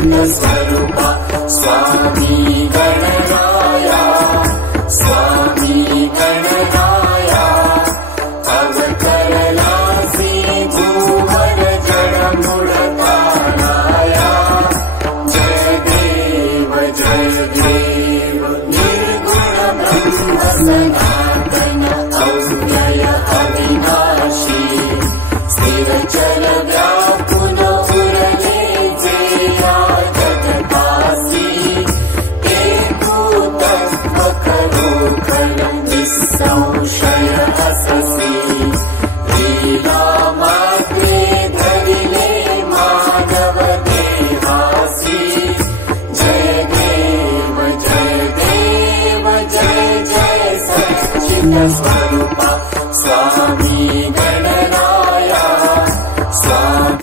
स्वरूपा स्वामी गणराया स्वामी गणराया अवतरला श्री भूवर जड़ मुड़ताराया जय देव निर्गुण ब्रह्म सनातन अव्यय अविनाशी स्थिर चल व्याकुल उरले जेया जगतासी एकूतत्व करो खल निस्संशय अससी लीला मात्रे धरिले मानव देहासी जय देव जय जय सच्चिदानंद